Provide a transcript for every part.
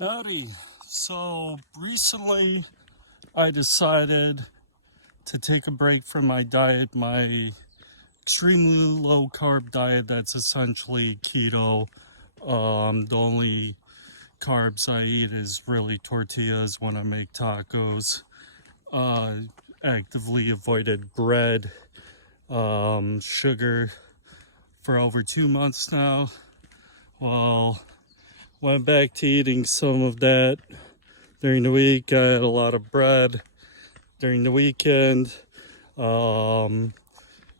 Howdy. So recently I decided to take a break from my diet, my extremely low carb diet that's essentially keto. The only carbs I eat is really tortillas when I make tacos. Uh, Actively avoided bread, sugar for over 2 months now. Well, went back to eating some of that during the week. I had a lot of bread during the weekend. Had a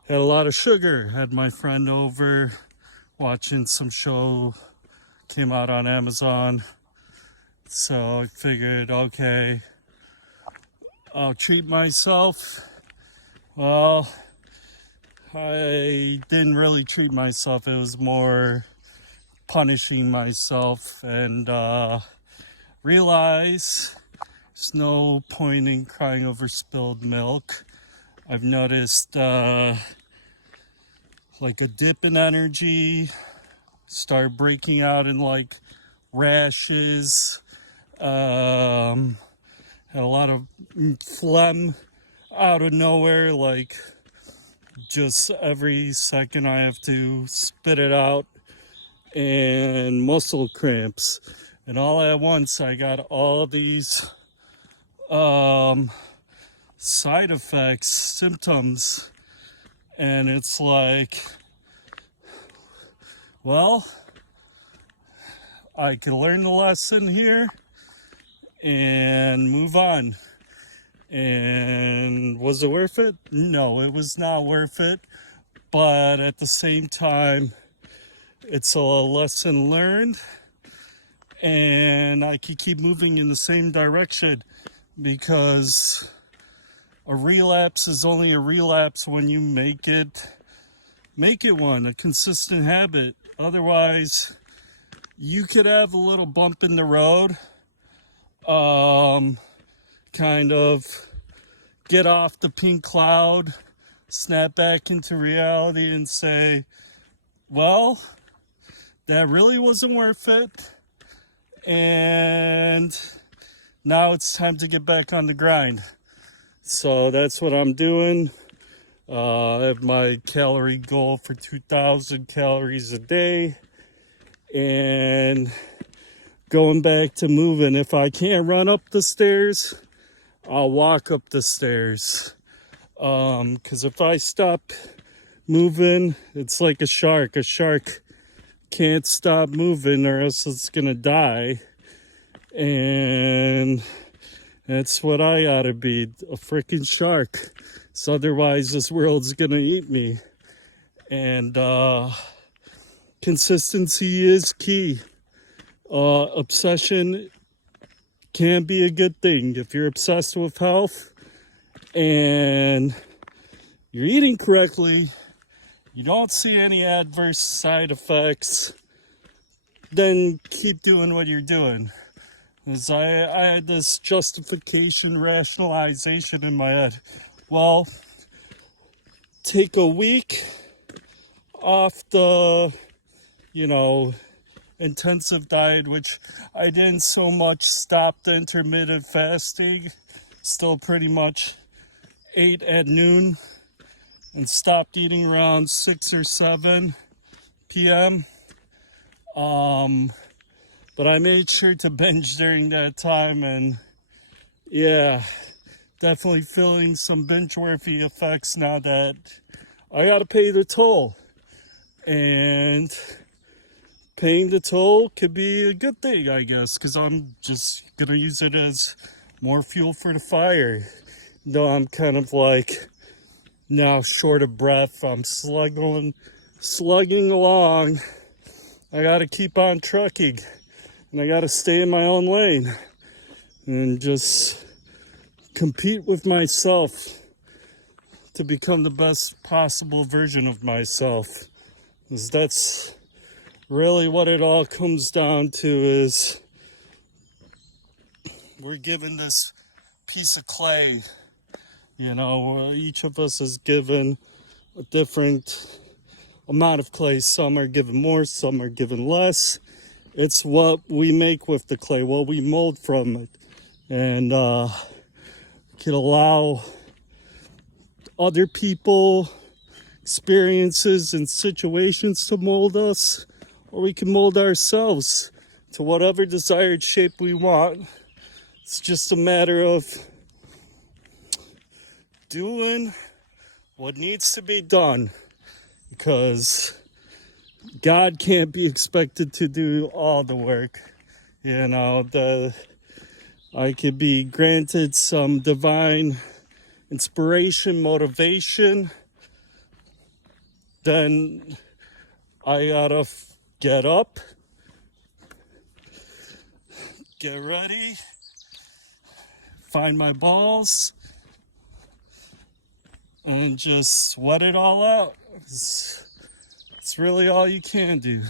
lot of sugar. Had my friend over watching some show, came out on Amazon. So I figured, okay, I'll treat myself. Well, I didn't really treat myself. It was more punishing myself and realize there's no point in crying over spilled milk. I've noticed like a dip in energy, start breaking out in like rashes, had a lot of phlegm out of nowhere, like just every second I have to spit it out, and muscle cramps. And all at once I got all these side effects, symptoms, and it's like, well, I can learn the lesson here and move on. And was it worth it? No, it was not worth it. But at the same time, it's a lesson learned, and I could keep moving in the same direction, because a relapse is only a relapse when you make it one, a consistent habit. Otherwise, you could have a little bump in the road, kind of get off the pink cloud, snap back into reality and say, well, that really wasn't worth it, and now it's time to get back on the grind. So that's what I'm doing. I have my calorie goal for 2,000 calories a day, and going back to moving. If I can't run up the stairs, I'll walk up the stairs. Because if I stop moving, it's like a shark. A shark can't stop moving or else it's gonna die. And that's what I ought to be, a freaking shark. So otherwise this world's gonna eat me. And consistency is key. Obsession can be a good thing. If you're obsessed with health and you're eating correctly, you don't see any adverse side effects, then keep doing what you're doing. Because I had this justification, rationalization in my head. Well, take a week off the, intensive diet, which I didn't so much stop the intermittent fasting, still pretty much ate at noon and stopped eating around 6 or 7 p.m. But I made sure to binge during that time, and yeah, definitely feeling some binge-worthy effects now that I gotta pay the toll. And paying the toll could be a good thing, I guess, because I'm just gonna use it as more fuel for the fire. Though I'm kind of like now short of breath, I'm slugging along. I gotta keep on trucking, and I gotta stay in my own lane and just compete with myself to become the best possible version of myself. Because that's really what it all comes down to, is we're given this piece of clay. Each of us is given a different amount of clay. Some are given more, some are given less. It's what we make with the clay, what we mold from it. And can allow other people, experiences, and situations to mold us, or we can mold ourselves to whatever desired shape we want. It's just a matter of doing what needs to be done, because God can't be expected to do all the work. You know, I could be granted some divine inspiration, motivation, then I gotta get up, get ready, find my balls, and just sweat it all out. It's really all you can do.